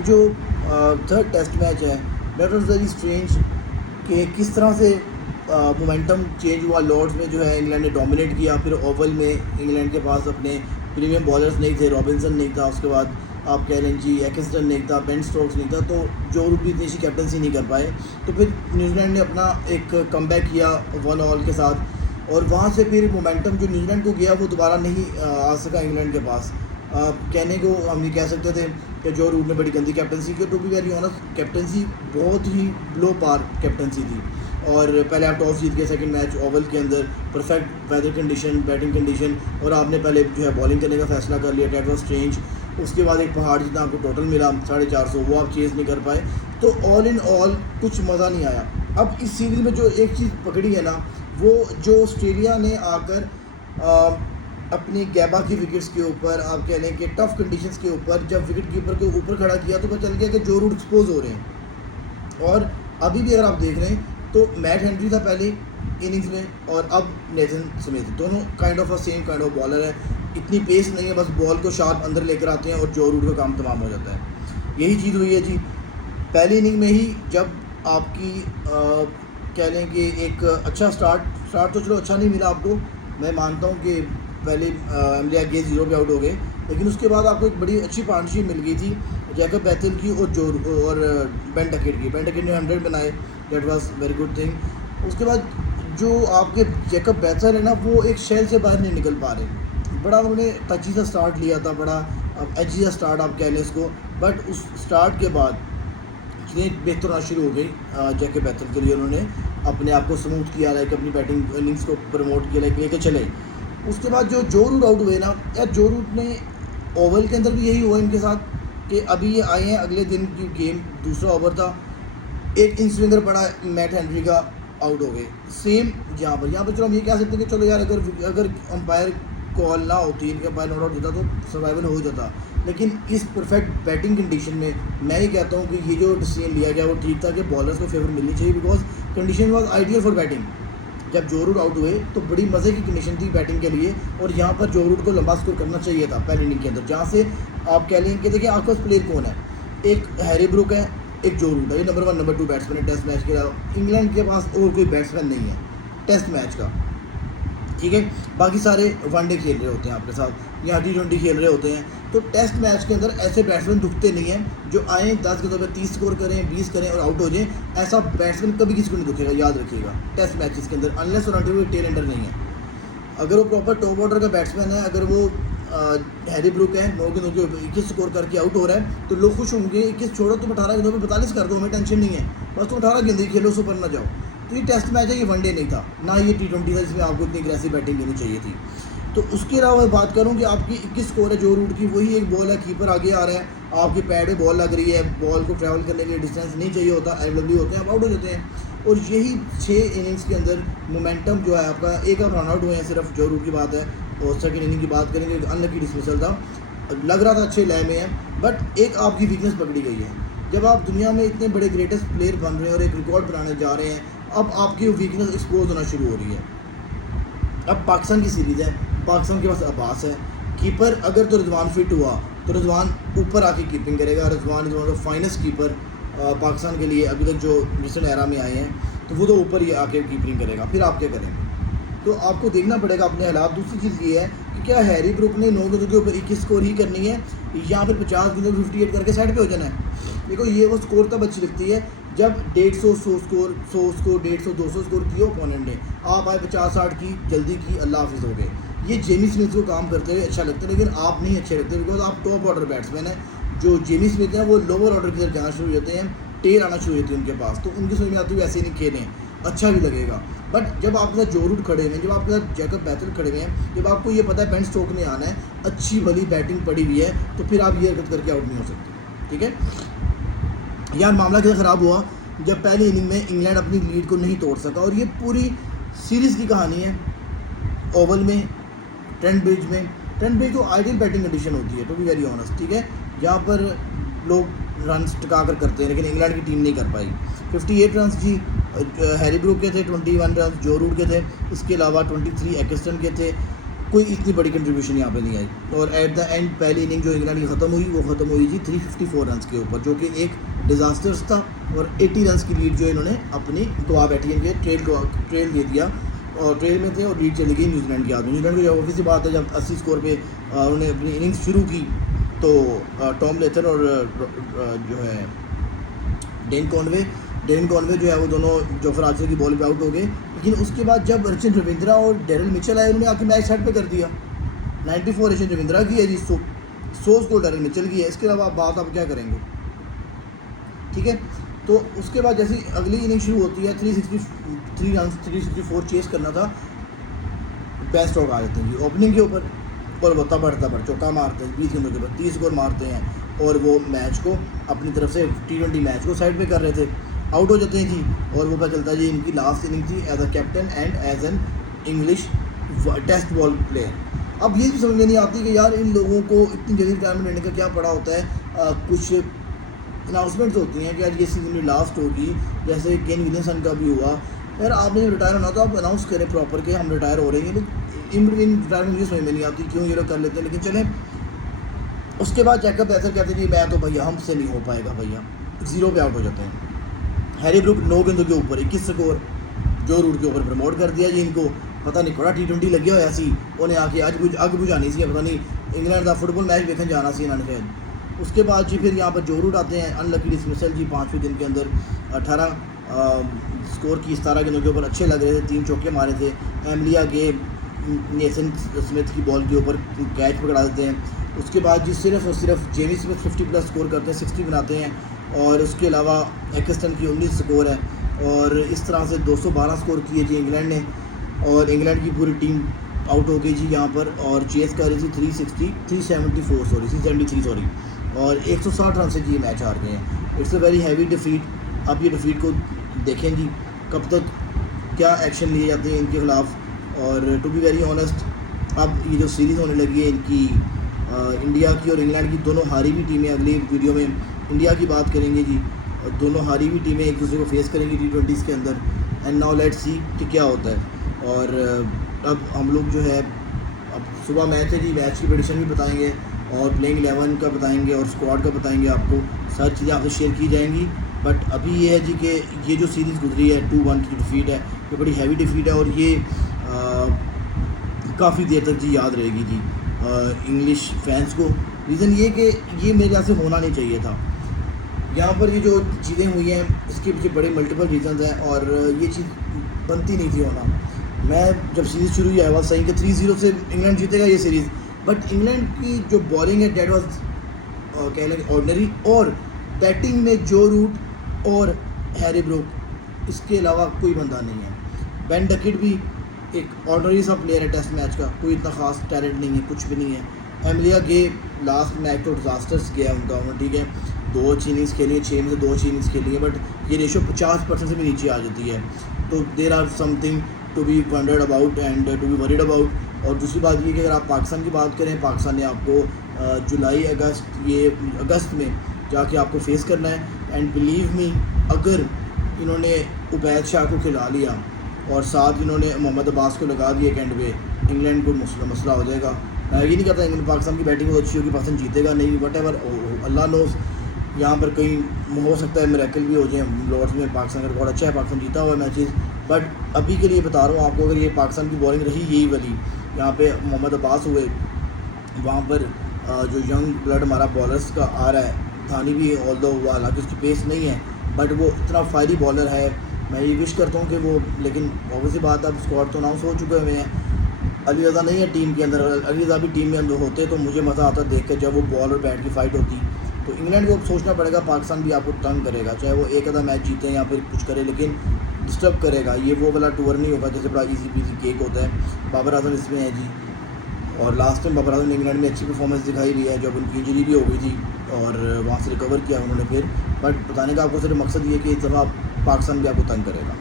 ये जो third test match है दैट वाज वेरी स्ट्रेंज कि किस तरह से मोमेंटम चेंज हुआ। लॉर्ड्स में जो है इंग्लैंड ने डोमिनेट किया, फिर ओवल में इंग्लैंड के पास अपने प्रीमियम बॉलर्स नहीं थे, रॉबिन्सन नहीं था, उसके बाद आप कह लें जी एकिंस्टन नहीं था, बेन स्टोक्स नहीं था, तो जो रूट भी इतनी सी कैप्टनसी नहीं कर पाए। तो फिर न्यूजीलैंड ने अपना एक कमबैक किया 1-1 के साथ, और वहाँ से फिर मोमेंटम जो न्यूजीलैंड को गया वो दोबारा नहीं आ सका इंग्लैंड के पास। कहने को हम ये कह सकते थे कि जो रूट ने बड़ी गंदी कैप्टनसी की। To be very honest captaincy बहुत ही लो पार कैप्टनसी थी। और पहले आप टॉस जीत के सेकंड मैच ओवल के अंदर perfect weather condition, batting condition, और आपने पहले जो है बॉलिंग करने का फैसला कर लिया, डेट वॉज स्ट्रेंज। उसके बाद एक पहाड़ जितना आपको टोटल मिला 450, वो आप चेज़ नहीं कर पाए। तो ऑल इन ऑल कुछ मज़ा नहीं आया। अब इस सीरीज़ में जो एक चीज़ पकड़ी है ना, वो जो ऑस्ट्रेलिया ने आकर अपनी गैबा की विकेट्स के ऊपर, आप कह लें कि टफ़ कंडीशंस के ऊपर जब विकेट कीपर के ऊपर खड़ा किया तो पता चल गया कि जो रूट एक्सपोज हो रहे हैं। और अभी भी अगर आप देख रहे हैं तो मैट हेनरी था पहले इनिंग्स में, और अब नेथन स्मिथ, दोनों kind of same kind of bowler है। इतनी पेस नहीं है, बस बॉल को शार्प अंदर लेकर आते हैं और जो रूट का काम तमाम हो जाता है। यही चीज़ हुई है जी पहली इनिंग में ही। जब आपकी कह लें कि एक अच्छा स्टार्ट तो चलो अच्छा नहीं मिला आपको, मैं मानता हूँ कि पहले एमलिया गेज 0 पे आउट हो गए, लेकिन उसके बाद आपको एक बड़ी अच्छी पार्टनरशिप मिल गई थी जैकब बैथल की और बेन डकेट की। बेन डकेट ने 100 बनाए, that was very good thing. उसके बाद जो आपके जैकब बैथल है ना, वो एक शेल से बाहर नहीं निकल पा रहे। बड़ा उन्होंने टची सा स्टार्ट लिया था, बड़ा एजी सा स्टार्ट आप कह लें इसको, बट उस स्टार्ट के बाद चीज़ें बेहतर होना शुरू हो गई जैकब बैथल के लिए। उन्होंने अपने आप को स्मूथ किया, लाइक अपनी बैटिंग इनिंग्स को प्रमोट किया, लाइक लेके चले। उसके बाद जो रूट आउट हुए ना यार, जो रूट ने ओवल के अंदर भी यही हुआ इनके साथ कि अभी ये आए हैं, अगले दिन की गेम दूसरा ओवर था, एक इन स्विंगर पड़ा मैट हेनरी का, आउट हो गए। सेम यहाँ पर चलो हम ये कह सकते हैं कि चलो यार अगर अंपायर कॉल ना होती, इनके अंपायर नॉट आउट होता तो सर्वाइवल हो जाता। लेकिन इस परफेक्ट बैटिंग कंडीशन में मैं ये कहता हूँ कि ये जो डिसीजन लिया गया वो ठीक था कि बॉलर्स को फेवर मिलनी चाहिए, because condition was ideal for batting. जब जो रूट आउट हुए तो बड़ी मज़े की कंडीशन थी बैटिंग के लिए, और यहाँ पर जो रूट को लंबा स्कोर करना चाहिए था पहली इनिंग के अंदर, जहाँ से आप कह लेंगे कि देखिए आपके पास प्लेयर कौन है, एक हैरी ब्रुक है, एक जो रूट है, ये नंबर 1 नंबर 2 बैट्समैन है टेस्ट मैच के अलावा। इंग्लैंड के पास और कोई बैट्समैन नहीं है टेस्ट मैच का, ठीक है। बाकी सारे वनडे खेल रहे होते हैं आपके साथ, या T20 खेल रहे होते हैं। तो टेस्ट मैच के अंदर ऐसे बैट्समैन दुखते नहीं हैं जो आएँ 10 गेंदों पर 30 स्कोर करें, 20 करें और आउट हो जाएं। ऐसा बैट्समैन कभी किसी को नहीं दुखेगा, याद रखिएगा टेस्ट मैचेस के अंदर, अनलेस और अनटिल वो टेल एंडर नहीं है। अगर वो प्रॉपर टॉप ऑर्डर का बैट्समैन है, अगर वो हैरी ब्रुक है, 9 गेंदों के 21 स्कोर करके आउट हो रहा है, तो लोग खुश होंगे। 21 छोड़ो, तुम 18 गेंदों पर 42 कर दो, हमें टेंशन नहीं है, बस तुम 18 गेंदे खेलो, सुपर ना जाओ। तो ये टेस्ट मैच है, ये वनडे नहीं था, ना ये T20 था जिसमें आपको इतनी अग्रेसिव बैटिंग देनी चाहिए थी। तो उसके अलावा मैं बात करूं कि आपकी 21 स्कोर है जो रूट की, वही एक बॉल है, कीपर आगे आ रहा है, आपके पैड पे बॉल लग रही है, बॉल को ट्रैवल करने के लिए डिस्टेंस नहीं चाहिए होता, एवलेबल होते हैं, आप आउट हो जाते हैं। और यही 6 इनिंग्स के अंदर मोमेंटम जो है आपका, एक आप रन आउट हुए हैं सिर्फ, जो रूट की बात है। और सेकंड इनिंग की बात करेंगे, अनलकी डिसमिसल था, लग रहा था अच्छे लय में है, बट एक आपकी वीकनेस पकड़ी गई है। जब आप दुनिया में इतने बड़े ग्रेटेस्ट प्लेयर बन रहे हैं और एक रिकॉर्ड बनाने जा रहे हैं, अब आपकी वीकनेस एक्सपोज होना शुरू हो रही है। अब पाकिस्तान की सीरीज़ है, पाकिस्तान के पास अब्बास है, कीपर अगर तो रिजवान फिट हुआ तो रिजवान ऊपर आके कीपिंग करेगा। Rizwan is one of the finest keeper Pakistan के लिए अभी तक जो रिसेंट एरा में आए हैं, तो वो तो ऊपर ही आके कीपिंग करेगा। फिर आप क्या करेंगे, तो आपको देखना पड़ेगा अपने हालात। दूसरी चीज़ ये है कि क्या हैरी ब्रुक ने 9 गेंदों के ऊपर 21 स्कोर ही करनी है, या फिर 50 गेंदों 58 करके साइड पे हो जाना है। देखो ये वो स्कोर तब अच्छी लगती है जब 150 100 स्कोर 150 200 स्कोर किया ओपोनेंट ने, आप आए 50-60 की, जल्दी की, अल्लाह हाफिज़ हो गए। ये जेमी स्मिथ को काम करते हुए अच्छा लगता है, लेकिन आप नहीं अच्छे लगते, बिकॉज आप टॉप ऑर्डर बैट्समैन हैं। जो जेमी स्मिथ हैं वो लोअर ऑर्डर की तरफ जाना शुरू होते हैं, टेल आना शुरू होती है उनके पास, तो उनकी समझ में आती है वैसे नहीं खेलें, अच्छा भी लगेगा। बट जब आपके साथ जो रूट खड़े हुए हैं, जब आपके साथ जैकब बैथल खड़े हुए हैं, जब आपको ये पता है बेन स्टोक ने आना है, अच्छी भली बैटिंग पड़ी हुई है, तो फिर आप ये हरकत करके आउट नहीं हो सकते, ठीक है। यार मामला कैसे ख़राब हुआ जब पहली इनिंग में इंग्लैंड अपनी लीड को नहीं तोड़ सका, और ये पूरी सीरीज़ की कहानी है। ओवल में, ट्रेंट ब्रिज जो आइडियल बैटिंग कंडीशन होती है, टू बी वेरी ऑनेस्ट, ठीक है, जहाँ पर लोग रन टिका कर करते हैं, लेकिन इंग्लैंड की टीम नहीं कर पाई। 58 रन जी हैरी ब्रुक के थे, 21 रन जो रूट के थे, इसके अलावा 23 एकिंस्टन के थे, कोई इतनी बड़ी कंट्रीब्यूशन यहाँ पे नहीं आई। और एट द एंड पहली इनिंग जो इंग्लैंड की ख़त्म हुई वो ख़त्म हुई जी 354 रन के ऊपर, जो कि एक डिज़ास्टर्स था। और 80 रन की लीड जो इन्होंने अपनी गवा बैठी, इनके ट्रेल दे दिया और ट्रेल में थे और लीड चली गई न्यूजीलैंड के हाथ में। न्यूजीलैंड को जब ऑफिस बात है, जब 80 स्कोर पे उन्होंने अपनी इनिंग्स शुरू की तो टॉम लेथर और जो है डेन कॉनवे जो है वो दोनों जोफर आर्चर की बॉल पे आउट हो गए। लेकिन उसके बाद जब रचिन रविंद्रा और डेरिल मिचेल आए, उन्होंने आके मैच सेट पे कर दिया। 94 रचिन रविंद्रा की है जी, 100 स्कोर डेरिल मिचेल की है। इसके अलावा बात आप क्या करेंगे, ठीक है। तो उसके बाद जैसे अगली इनिंग शुरू होती है, 363 रन 364 चेस करना था, बेस्ट स्ट्रोक आ जाते हैं जी ओपनिंग के ऊपर और वो तबड़ चौका मारते हैं 20 गेंदों के बाद 30 स्कोर मारते हैं और वो मैच को अपनी तरफ से T20 मैच को साइड पे कर रहे थे, आउट हो जाते हैं जी। और वो पता चलता है जी इनकी लास्ट इनिंग थी as a captain and as an English test ball player. अब ये भी समझ नहीं आती कि यार इन लोगों को इतनी जल्दी रिटायरमेंट लेने का क्या पड़ा होता है। कुछ अनाउंसमेंट्स होती हैं कि यार ये सीजन लास्ट होगी, जैसे केन विलियमसन का भी हुआ। यार आपने जब रिटायर होना तो आप अनाउंस करें प्रॉपर कि हम रिटायर हो रहे हैं। इन रिटायरमेंट मुझे समझ में नहीं आती क्यों ये लोग कर लेते हैं, लेकिन चलें। उसके बाद जैकब ऐसा कहते हैं जी मैं तो भैया हमसे नहीं हो पाएगा भैया, 0 पे आउट हो जाते हैं। हैरी ब्रूक 9 गेंदों के ऊपर 21 स्कोर, जो रूट के ऊपर प्रमोट कर दिया जी इनको। पता नहीं बड़ा T20 लगे होया सी, उन्हें आके अग बुझानी सी, पता नहीं इंग्लैंड का फुटबॉल मैच देखने जाना सी इन्होंने शायद। उसके बाद जी फिर यहाँ पर जो रूट आते हैं, अनलकी डिसमिसल जी 5वें दिन के अंदर 18 स्कोर की 17 गेंदों के ऊपर अच्छे लग रहे थे, 3 चौके मारे थे। एमलिया के नेसन स्मिथ की बॉल के ऊपर कैच पकड़ा देते हैं। उसके बाद जी सिर्फ और सिर्फ जेमी स्मिथ 50+ स्कोर करते हैं, 60 बनाते हैं। और उसके अलावा एक्सटन की 19 स्कोर है और इस तरह से 212 स्कोर किए जी इंग्लैंड ने। और इंग्लैंड की पूरी टीम आउट हो गई जी यहाँ पर और चेस कर रही थी 373 सॉरी और 160 रन से जी मैच हार गए हैं। It's a very heavy defeat. अब ये डिफीट को देखें जी कब तक क्या एक्शन लिए जाते हैं इनके ख़िलाफ़। और टू बी वेरी ऑनेस्ट, अब ये जो सीरीज़ होने लगी है इनकी इंडिया की और इंग्लैंड की, दोनों हारी हुई टीमें, अगली वीडियो में इंडिया की बात करेंगे जी, और दोनों हारी हुई टीमें एक दूसरे को फेस करेंगी T20s के अंदर। एंड नाउ लेट्स सी कि क्या होता है। और अब हम लोग जो है, अब सुबह मैच है जी, मैच की प्रेडिक्शन भी बताएंगे और प्लेइंग 11 का बताएंगे और स्क्वाड का बताएंगे, आपको सारी चीज़ें आपसे शेयर की जाएंगी। बट अभी ये है जी कि ये जो सीरीज़ गुजरी है 2-1 की डिफीट है, ये बड़ी हैवी डिफीट है और ये काफ़ी देर तक जी याद रहेगी जी इंग्लिश फैंस को। रीज़न ये कि ये मेरे ख्याल से होना नहीं चाहिए था। यहाँ पर ये जो चीज़ें हुई हैं इसके पीछे बड़े मल्टीपल रीज़न्स हैं और ये चीज़ बनती नहीं थी होना। मैं जब सीरीज़ शुरू हुई आई वाज सही कि 3-0 से इंग्लैंड जीतेगा ये सीरीज़, बट इंग्लैंड की जो बॉलिंग है डेट वाज कह लें ऑर्डिनरी। और बैटिंग में जो रूट और हैरी ब्रूक, इसके अलावा कोई बंदा नहीं है। बेन डकेट भी एक ऑर्डिनरी सा प्लेयर है टेस्ट मैच का, कोई इतना ख़ास टैलेंट नहीं है, कुछ भी नहीं है। एमलिया गे लास्ट मैच तो डिजास्टर्स गया उनका, ठीक है 2 अच्छी इनिंग्स खेली है, 6 में से 2 अच्छी इनिंग्स खेली है, बट ये रेशो 50% से भी नीचे आ जाती है। तो there are something to be wondered about and to be worried about. और दूसरी बात ये कि अगर आप पाकिस्तान की बात करें, पाकिस्तान ने आपको जुलाई अगस्त में जाके आपको फेस करना है। एंड बिलीव मी, अगर इन्होंने उबैद शाह को खिला लिया और साथ इन्होंने मोहम्मद अब्बास को लगा दिया एंड पे, इंग्लैंड को मसला हो जाएगा। मैं ये नहीं कहता इंग्लैंड पाकिस्तान की बैटिंग बहुत अच्छी होगी, पाकिस्तान जीतेगा नहीं, वट एवर, अल्लाह नोज़। यहाँ पर कहीं हो सकता है मिरेकल भी हो जाए, लॉर्ड्स में पाकिस्तान का रिकॉर्ड अच्छा है, पाकिस्तान जीता हुआ मैचेस। बट अभी के लिए बता रहा हूँ आपको, अगर ये पाकिस्तान की बॉलिंग रही यही वाली, यहाँ पे मोहम्मद अब्बास हुए, वहाँ पर जो यंग ब्लड हमारा बॉलर्स का आ रहा है, थानी भी ऑल्दो हुआ, हालांकि उसकी पेस नहीं है बट वो इतना फायरी बॉलर है। मैं ये विश करता हूँ कि वो, लेकिन ऑब्वियसली बात अब स्क्वाड तो अनाउंस हो चुके हुए हैं। अली रज़ा नहीं है टीम के अंदर, अली रज़ा भी टीम में अंदर होते तो मुझे मज़ा आता देख कर जब वो बॉल और बैट की फ़ाइट होती। तो इंग्लैंड को सोचना पड़ेगा, पाकिस्तान भी आपको तंग करेगा, चाहे वो एक आधा मैच जीते या फिर कुछ करे, लेकिन डिस्टर्ब करेगा। ये वो वाला टूर नहीं होगा जैसे बड़ा ईजी पीजी केक होता है। बाबर आजम इसमें है जी, और लास्ट टाइम बाबर आजम ने इंग्लैंड में अच्छी परफॉर्मेंस दिखाई दी है जब उनकी इंजरी भी हो गई थी और वहाँ से रिकवर किया उन्होंने फिर। बट बताने का आपको सिर्फ मकसद ये कि इस दफ़ा पाकिस्तान भी आपको तंग करेगा।